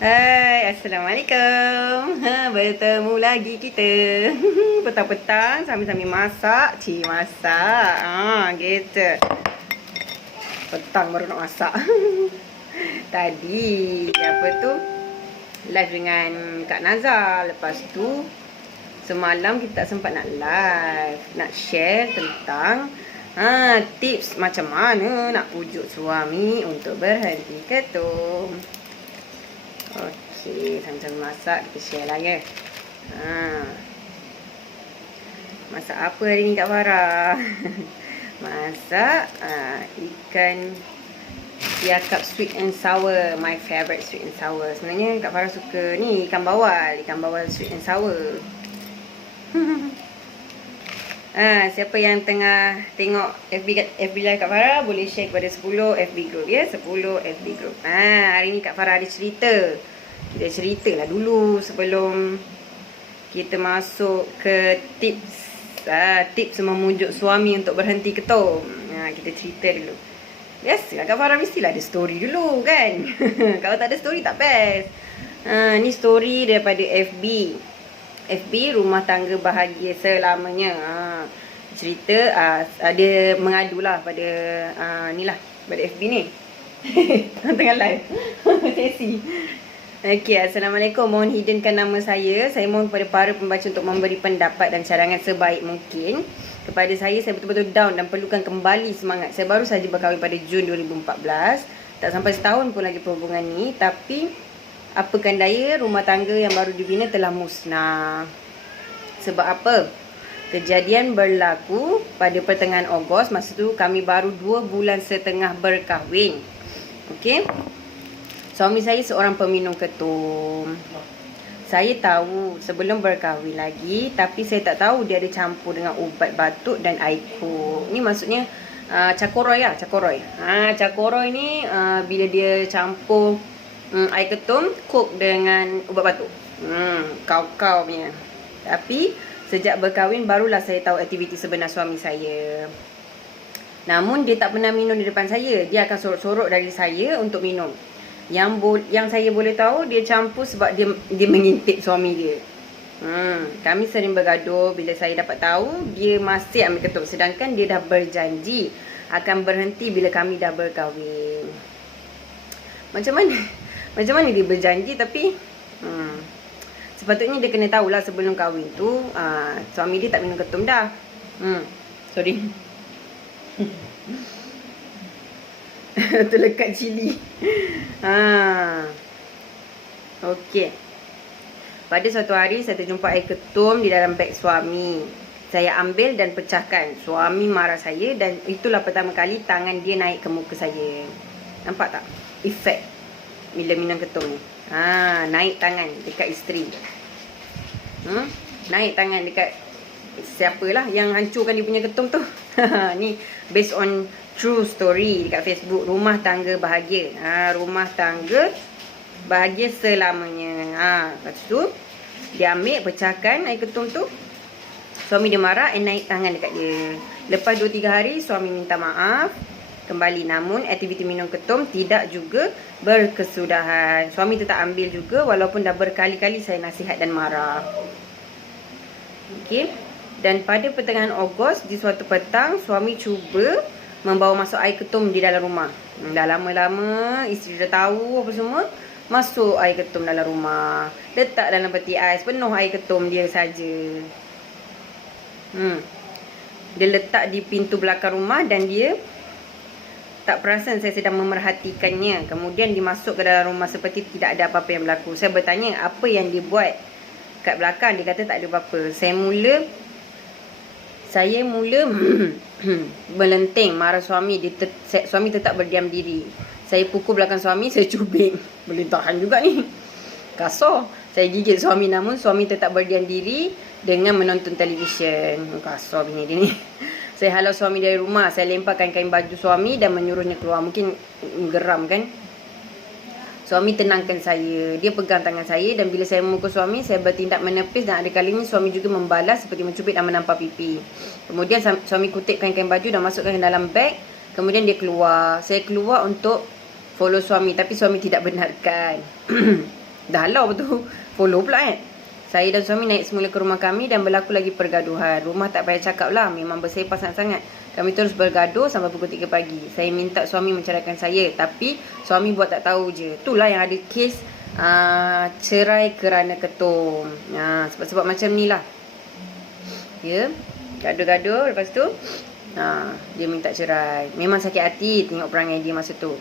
Hai, Assalamualaikum. Bertemu lagi kita. Petang-petang sambil-sambil masak. Masak. Gitu. Petang baru nak masak. Tadi, apa tu? Live dengan Kak Nazar. Lepas tu, semalam kita tak sempat nak live. Nak share tentang tips macam mana nak pujuk suami untuk berhenti ketum. Okey, sambil-sambil masak kita share lah ya. Masak apa hari ni Kak Farah? Masak ikan tiakap sweet and sour. My favorite sweet and sour. Sebenarnya Kak Farah suka ni ikan bawal sweet and sour. Siapa yang tengah tengok FB live Kak Farah boleh share kepada 10 FB group ya, 10 FB group. Hari ni Kak Farah ada cerita. Kita ceritalah dulu sebelum kita masuk ke tips memujuk suami untuk berhenti ketum. Kita cerita dulu. Biasalah Kak Farah mestilah ada story dulu kan. Kalau tak ada story tak best. Ni story daripada FB Rumah Tangga Bahagia Selamanya. Cerita ada mengadulah pada pada FB ni. Tengah live. Sesi. Okey, Assalamualaikum. Mohon hiddenkan nama saya. Saya mohon kepada para pembaca untuk memberi pendapat dan cadangan sebaik mungkin. Kepada saya betul-betul down dan perlukan kembali semangat. Saya baru saja berkahwin pada Jun 2014. Tak sampai setahun pun lagi perhubungan ni, tapi apakan daya, rumah tangga yang baru dibina telah musnah. Sebab apa? Kejadian berlaku pada pertengahan Ogos. Masa tu kami baru 2 bulan setengah berkahwin. Okey. Suami saya seorang peminum ketum. Saya tahu sebelum berkahwin lagi, tapi saya tak tahu dia ada campur dengan ubat batuk dan air kuk. Ni maksudnya cakoroy lah, cakoroy. Cakoroy ni bila dia campur air ketum, kuk dengan ubat batuk. Kau-kau punya. Tapi sejak berkahwin barulah saya tahu aktiviti sebenar suami saya. Namun dia tak pernah minum di depan saya. Dia akan sorok-sorok dari saya untuk minum. Yang saya boleh tahu dia campur sebab dia mengintip suami dia. Kami sering bergaduh bila saya dapat tahu dia masih ambil ketum, sedangkan dia dah berjanji akan berhenti bila kami dah berkahwin. Macam mana dia berjanji tapi sepatutnya dia kena tahulah sebelum kahwin tu suami dia tak minum ketum dah. Sorry. Terlekat cili. Okey. Pada suatu hari saya terjumpa air ketum di dalam beg suami. Saya ambil dan pecahkan. Suami marah saya dan itulah pertama kali tangan dia naik ke muka saya. Nampak tak? Efek bila minum ketum ni. Naik tangan dekat isteri. Naik tangan dekat siapalah yang hancurkan dia punya ketum tu. Ni based on true story dekat Facebook, Rumah Tangga Bahagia. Rumah Tangga Bahagia Selamanya. Lepas tu dia ambil, pecahkan air ketum tu. Suami dia marah and naik tangan dekat dia. Lepas 2-3 hari suami minta maaf kembali, namun aktiviti minum ketum tidak juga berkesudahan. Suami tetap ambil juga walaupun dah berkali-kali saya nasihat dan marah. Okey. Dan pada pertengahan Ogos, di suatu petang suami cuba membawa masuk air ketum di dalam rumah. Dah lama-lama isteri dah tahu apa semua, masuk air ketum dalam rumah. Letak dalam peti ais, penuh air ketum dia saja. Dia letak di pintu belakang rumah dan dia tak perasan saya sedang memerhatikannya. Kemudian dia masuk ke dalam rumah seperti tidak ada apa-apa yang berlaku. Saya bertanya apa yang dia buat kat belakang. Dia kata tak ada apa-apa. Saya mula melenteng marah suami. Suami tetap berdiam diri. Saya pukul belakang suami, saya cubit. Boleh tahan juga ni. Kasar. Saya gigit suami, namun suami tetap berdiam diri dengan menonton televisyen. Kasar bini dia ni. Saya halau suami dari rumah. Saya lemparkan kain baju suami dan menyuruhnya keluar. Mungkin geram kan. Suami tenangkan saya. Dia pegang tangan saya dan bila saya memukul suami, saya bertindak menepis dan ada kalinya suami juga membalas seperti mencubit dan menampar pipi. Kemudian suami kutipkan kain baju dan masukkan ke dalam beg. Kemudian dia keluar. Saya keluar untuk follow suami tapi suami tidak benarkan. Dah halau betul. Follow pula Saya dan suami naik semula ke rumah kami dan berlaku lagi pergaduhan. Rumah tak payah cakap lah, memang bersepah sangat-sangat. Kami terus bergaduh sampai pukul 3 pagi. Saya minta suami menceraikan saya, tapi suami buat tak tahu je. Itulah yang ada kes cerai kerana ketum. Sebab-sebab macam ni lah. Ya, gaduh-gaduh, lepas tu dia minta cerai. Memang sakit hati tengok perangai dia masa tu.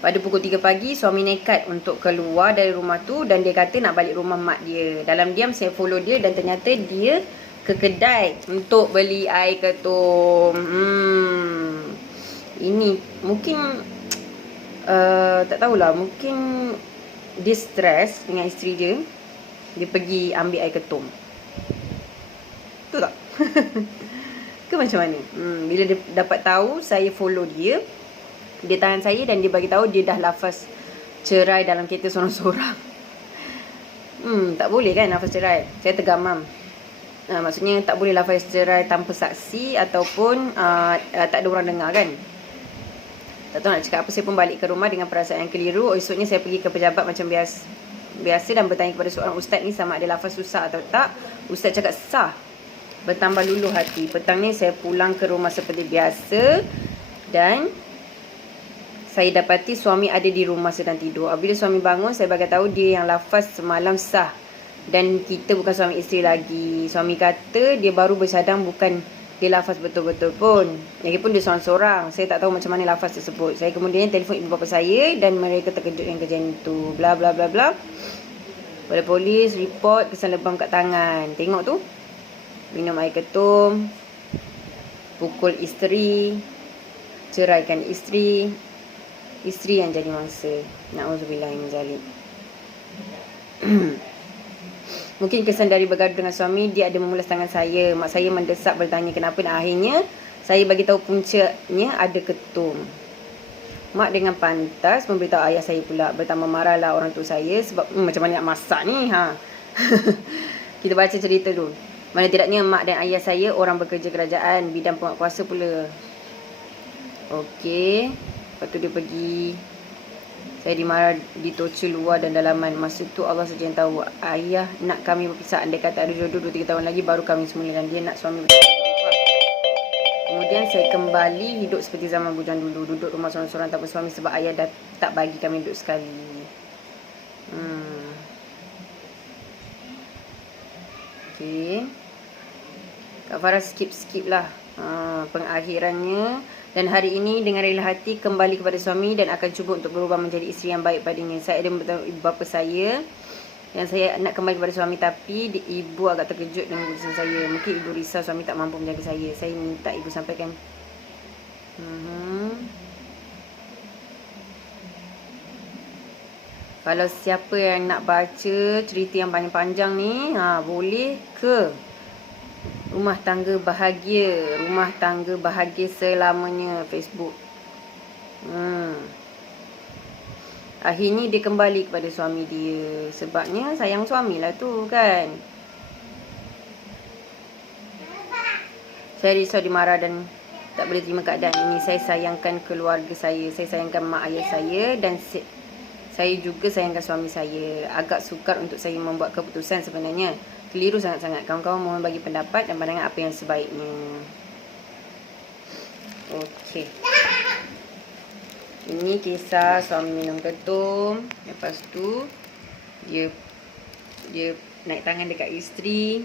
Pada pukul 3 pagi, suami nekat untuk keluar dari rumah tu dan dia kata nak balik rumah mak dia. Dalam diam saya follow dia dan ternyata dia ke kedai untuk beli air ketum. Ini mungkin tak tahulah, mungkin dia stres dengan isteri dia. Dia pergi ambil air ketum. Betul tak? Ke macam mana? Bila dia dapat tahu saya follow dia, dia tahan saya dan dia bagi tahu dia dah lafaz cerai dalam kereta seorang-seorang. Tak boleh kan lafaz cerai? Saya tergamam. Maksudnya tak boleh lafaz cerai tanpa saksi ataupun tak ada orang dengar kan? Tak tahu nak cakap apa. Saya pun balik ke rumah dengan perasaan yang keliru. Esoknya saya pergi ke pejabat macam biasa dan bertanya kepada seorang ustaz ni sama ada lafaz susah atau tak. Ustaz cakap sah. Bertambah luluh hati. Petangnya saya pulang ke rumah seperti biasa dan saya dapati suami ada di rumah sedang tidur. Apabila suami bangun, saya bagi tahu dia yang lafaz semalam sah. Dan kita bukan suami isteri lagi. Suami kata dia baru bersadang bukan dia lafaz betul-betul pun. Lagipun dia seorang-seorang. Saya tak tahu macam mana lafaz tersebut. Saya kemudian telefon ibu bapa saya dan mereka terkejut dengan kejadian itu. Bla bla bla bla. Pada polis, report kesan lebam kat tangan. Tengok tu. Minum air ketum. Pukul isteri. Ceraikan isteri. Isteri yang jadi mangsa. Na'udzubillah min zalik. Mungkin kesan dari bergaduh dengan suami, dia ada memulas tangan saya. Mak saya mendesak bertanya kenapa dan akhirnya saya bagi tahu puncanya ada ketum. Mak dengan pantas memberitahu ayah saya pula. Bertambah marahlah orang tua saya sebab macam mana nak masak ni Kita baca cerita dulu. Mana tidaknya mak dan ayah saya orang bekerja kerajaan, bidang penguatkuasa pula. Okey. Lepas tu dia pergi. Saya dimarah, ditorture luar dan dalaman. Masa tu Allah saja yang tahu. Ayah nak kami berpisah. Andai kata ada jodoh 2-3 tahun lagi baru kami semula. Dan dia nak suami berubah. Kemudian saya kembali hidup seperti zaman bujang dulu. Duduk rumah seorang-seorang tanpa suami sebab ayah dah tak bagi kami duduk sekali. Okay. Kak Farah skip lah pengakhirannya. Dan hari ini dengan rela hati kembali kepada suami dan akan cuba untuk berubah menjadi isteri yang baik padanya. Saya ada beritahu ibu bapa saya yang saya nak kembali kepada suami, tapi ibu agak terkejut dengan keputusan saya. Mungkin ibu risau suami tak mampu menjaga saya. Saya minta ibu sampaikan. Kalau siapa yang nak baca cerita yang panjang-panjang ni, boleh ke Rumah Tangga Bahagia. Rumah Tangga Bahagia Selamanya Facebook. Akhirnya dia kembali kepada suami dia. Sebabnya sayang suami lah tu kan. Saya risau dimarah dan tak boleh terima keadaan ini. Saya sayangkan keluarga saya. Saya sayangkan mak ayah saya. Dan saya juga sayangkan suami saya. Agak sukar untuk saya membuat keputusan sebenarnya. Keliru sangat-sangat. Kawan-kawan mohon bagi pendapat dan pandangan apa yang sebaiknya. Okey. Ini kisah suami minum ketum. Lepas tu dia naik tangan dekat isteri.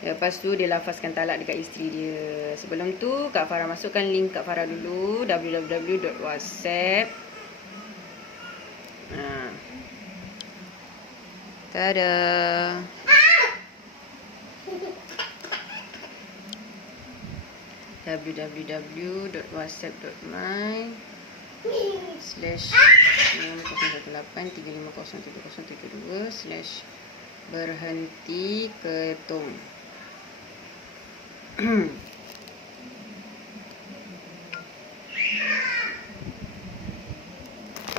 Lepas tu dia lafazkan talak dekat isteri dia. Sebelum tu Kak Farah masukkan link Kak Farah dulu. www.whatsapp. Tada. www.whatsapp.my/918350772/berhenti ketum.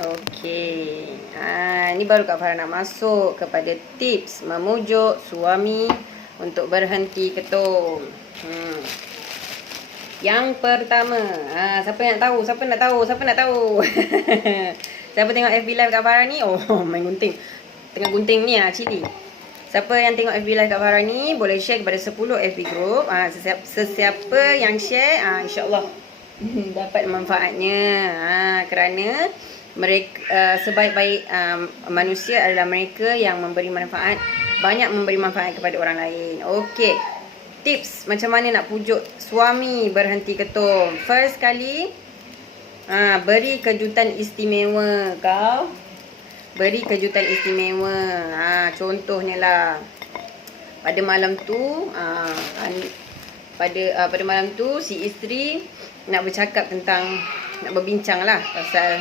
Okey. Ni baru Kak Farah nak masuk kepada tips memujuk suami untuk berhenti ketum. Yang pertama, siapa nak tahu? Siapa tengok FB Live Kak Farah ni? Oh, main gunting. Tengah gunting ni cili. Siapa yang tengok FB Live Kak Farah ni boleh share kepada 10 FB group. Sesiapa yang share, insya-Allah dapat manfaatnya. Kerana mereka sebaik-baik manusia adalah mereka yang memberi manfaat, banyak memberi manfaat kepada orang lain. Okey. Tips macam mana nak pujuk suami berhenti ketum. First kali, beri kejutan istimewa kau. Beri kejutan istimewa. Contohnya lah, pada malam tu pada malam tu si isteri nak bercakap tentang, nak berbincang lah pasal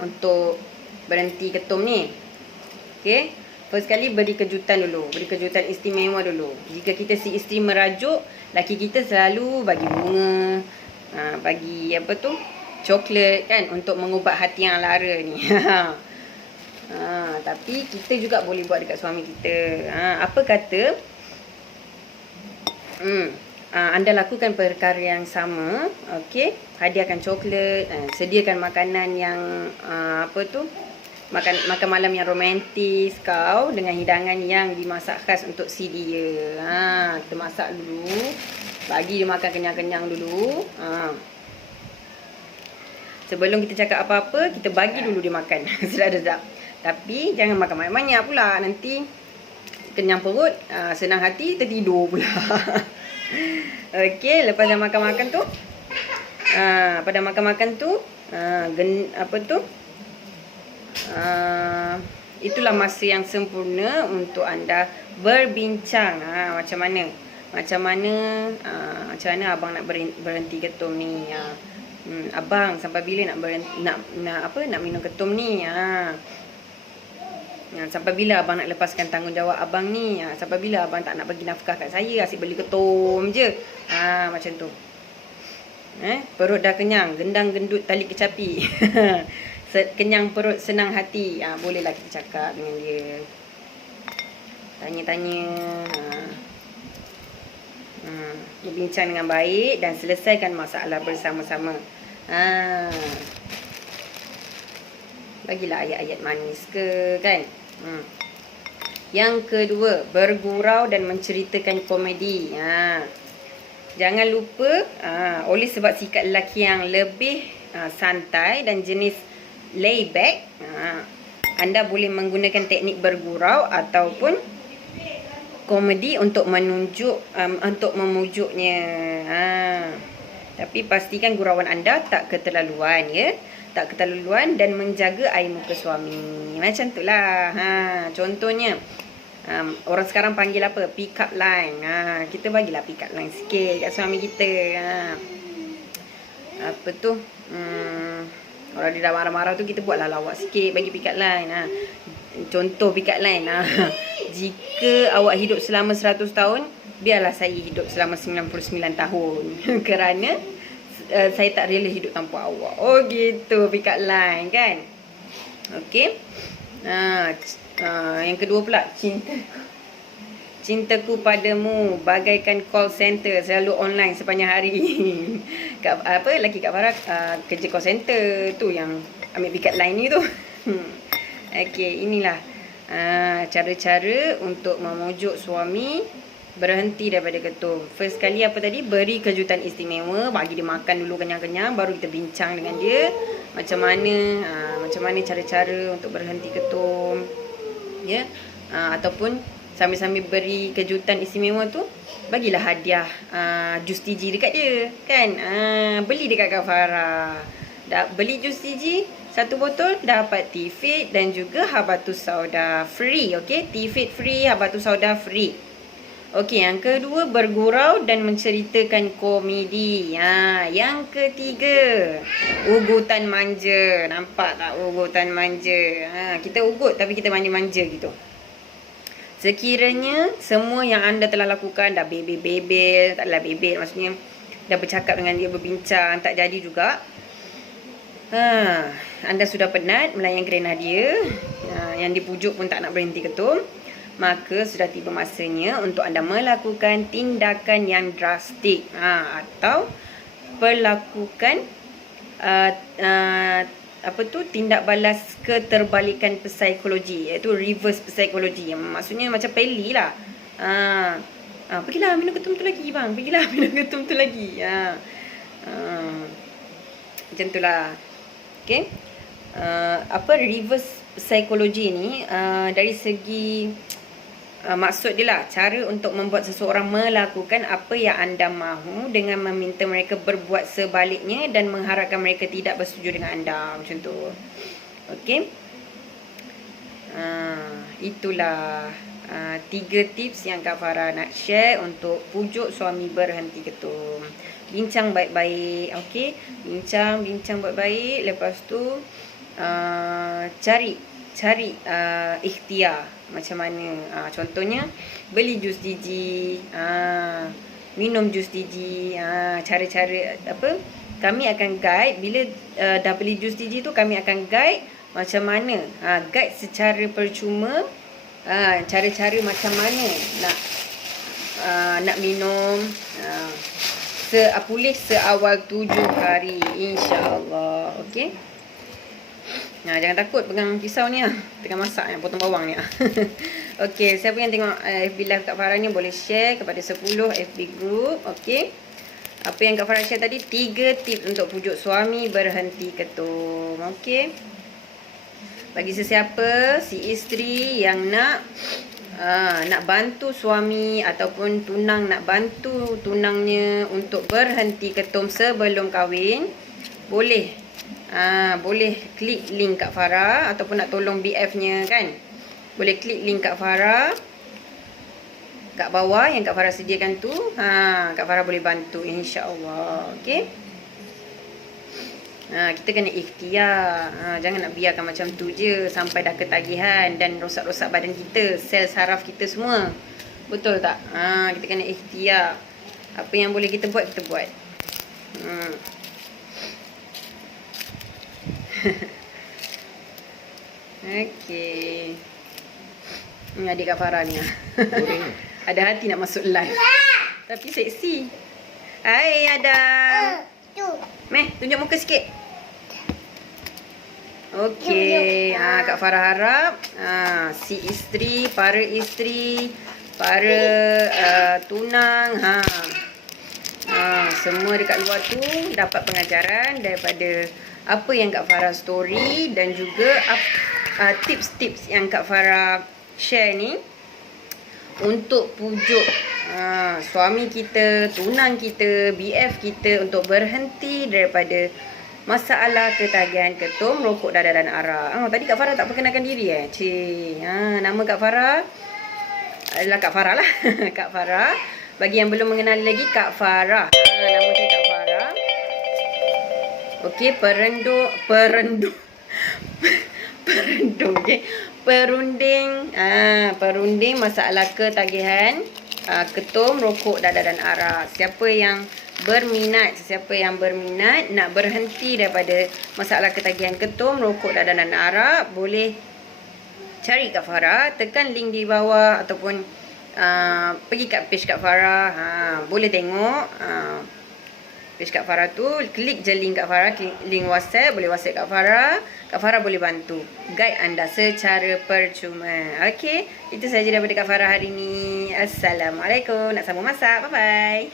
untuk berhenti ketum ni. Okey. First kali beri kejutan dulu, beri kejutan istimewa dulu. Jika kita si isteri merajuk, laki kita selalu bagi bunga, bagi apa tu, coklat kan, untuk mengubat hati yang lara ni. Tapi kita juga boleh buat dekat suami kita. Apa kata anda lakukan perkara yang sama, okey, hadiahkan coklat, sediakan makanan yang apa tu, makan malam yang romantis kau, dengan hidangan yang dimasak khas untuk si dia. Kita masak dulu, bagi dia makan kenyang-kenyang dulu. Sebelum kita cakap apa-apa, kita bagi dulu dia makan. Sedap-sedap. Tapi jangan makan banyak-banyak pula, nanti kenyang perut, senang hati, tertidur pula. Okey, lepas dah makan-makan tu, pada makan-makan tu, apa tu, itulah masa yang sempurna untuk anda berbincang. Macam mana abang nak berhenti ketum ni. Abang sampai bila nak minum ketum ni. Sampai bila abang nak lepaskan tanggungjawab abang ni. Sampai bila abang tak nak bagi nafkah kat saya, asyik beli ketum je. Macam tu. Perut dah kenyang, gendang gendut tali kecapi. Kenyang perut senang hati. Bolehlah kita cakap dengan dia, tanya-tanya, berbincang dengan baik dan selesaikan masalah bersama-sama. Bagilah ayat-ayat manis ke, kan. Yang kedua, bergurau dan menceritakan komedi. Jangan lupa, oleh sebab sikap lelaki yang lebih santai dan jenis layback, anda boleh menggunakan teknik bergurau ataupun komedi untuk untuk memujuknya. Tapi pastikan gurauan anda tak keterlaluan, ya. Tak keterlaluan dan menjaga air muka suami. Macam tu lah. Contohnya, orang sekarang panggil apa? Pick up line. Kita bagilah pick up line sikit kat suami kita. Apa tu? Kalau dia dah marah-marah tu, kita buatlah lawak sikit, bagi pick up line. Contoh pick up line. Jika awak hidup selama 100 tahun, biarlah saya hidup selama 99 tahun. Kerana saya tak rela hidup tanpa awak. Oh gitu, pick up line kan. Okey. Yang kedua pula, cintaku padamu bagaikan call center, selalu online sepanjang hari. Laki Kak Farah kerja call center tu, yang ambil pick up line ni tu. Okey, inilah cara-cara untuk memujuk suami berhenti daripada ketum. First kali apa tadi? Beri kejutan istimewa, bagi dia makan dulu kenyang-kenyang, baru kita bincang dengan dia macam mana cara-cara untuk berhenti ketum, ya. Ataupun sambil-sambil beri kejutan istimewa tu, bagilah hadiah jus TG dekat dia, kan. Beli dekat Kak Farah. Beli jus TG 1 botol, dapat T-Fit dan juga Habatus Sauda free. Okey, T-Fit free, Habatus Sauda free. Okey, yang kedua, bergurau dan menceritakan komedi. Yang ketiga, ugutan manja. Nampak tak ugutan manja? Kita ugut tapi kita manja-manja gitu. Sekiranya semua yang anda telah lakukan dah bebel-bebel, taklah bebel, maksudnya dah bercakap dengan dia, berbincang, tak jadi juga. Anda sudah penat melayan kerana dia, yang dipujuk pun tak nak berhenti ketum, maka sudah tiba masanya untuk anda melakukan tindakan yang drastik, atau perlakukan apa tu, tindak balas keterbalikan psikologi, iaitu reverse psikologi. Maksudnya macam peli lah. Pergilah minum ketum tu lagi bang, pergilah minum ketum tu lagi. Macam tu lah. Okay. Apa reverse psikologi ni, dari segi maksud dia lah, cara untuk membuat seseorang melakukan apa yang anda mahu dengan meminta mereka berbuat sebaliknya dan mengharapkan mereka tidak bersetuju dengan anda. Macam tu. Okay. Itulah 3 tips yang Kak Farah nak share untuk pujuk suami berhenti ketum. Bincang baik-baik. Okay. Bincang baik-baik. Lepas tu cari ikhtiar macam mana. Contohnya beli jus gigi, minum jus gigi, cara-cara apa, kami akan guide. Bila dah beli jus gigi tu, kami akan guide macam mana, guide secara percuma, cara-cara macam mana nak minum, pulih seawal 7 hari, insya-Allah. Okey. Jangan takut pegang pisau ni lah, tengah masak potong bawang ni. Okey, siapa yang tengok FB Live Kak Farah ni boleh share kepada 10 FB group. Okey. Apa yang Kak Farah share tadi, 3 tips untuk pujuk suami berhenti ketum. Okey. Bagi sesiapa si isteri yang nak bantu suami ataupun tunang nak bantu tunangnya untuk berhenti ketum sebelum kahwin, boleh klik link Kak Farah, ataupun nak tolong BF-nya kan, boleh klik link Kak Farah kat bawah yang Kak Farah sediakan tu. Kak Farah boleh bantu, insya-Allah. Okey. Kita kena ikhtiar. Jangan nak biarkan macam tu je sampai dah ketagihan dan rosak-rosak badan kita, sel saraf kita semua. Betul tak? Kita kena ikhtiar. Apa yang boleh kita buat, kita buat. Okey. Ni adik Kak Farah ni. Ada hati nak masuk live. Tapi seksi. Hai Adam. Meh, tunjuk muka sikit. Okey. Kak Farah harap si isteri, para isteri, para tunang, semua dekat luar tu dapat pengajaran daripada apa yang Kak Farah story dan juga tips-tips yang Kak Farah share ni untuk pujuk suami kita, tunang kita, BF kita untuk berhenti daripada masalah ketagihan ketum, rokok, dadah dan arak. Tadi Kak Farah tak perkenalkan diri nama Kak Farah adalah Kak Farah lah. Kak Farah. Bagi yang belum mengenali lagi, Kak Farah. Nama saya Kak Farah. Okey, perunding, okey. Perunding masalah ketagihan ketum, rokok, dadah dan arak. Sesiapa yang berminat nak berhenti daripada masalah ketagihan ketum, rokok, dadah dan arak, boleh cari Kak Farah, tekan link di bawah ataupun pergi kat page Kak Farah. Boleh tengok page Kak Farah tu, klik je link Kak Farah, link WhatsApp, boleh WhatsApp Kak Farah. Kak Farah boleh bantu guide anda secara percuma. Okey, itu sahaja daripada Kak Farah hari ni. Assalamualaikum. Nak sambung masak. Bye bye.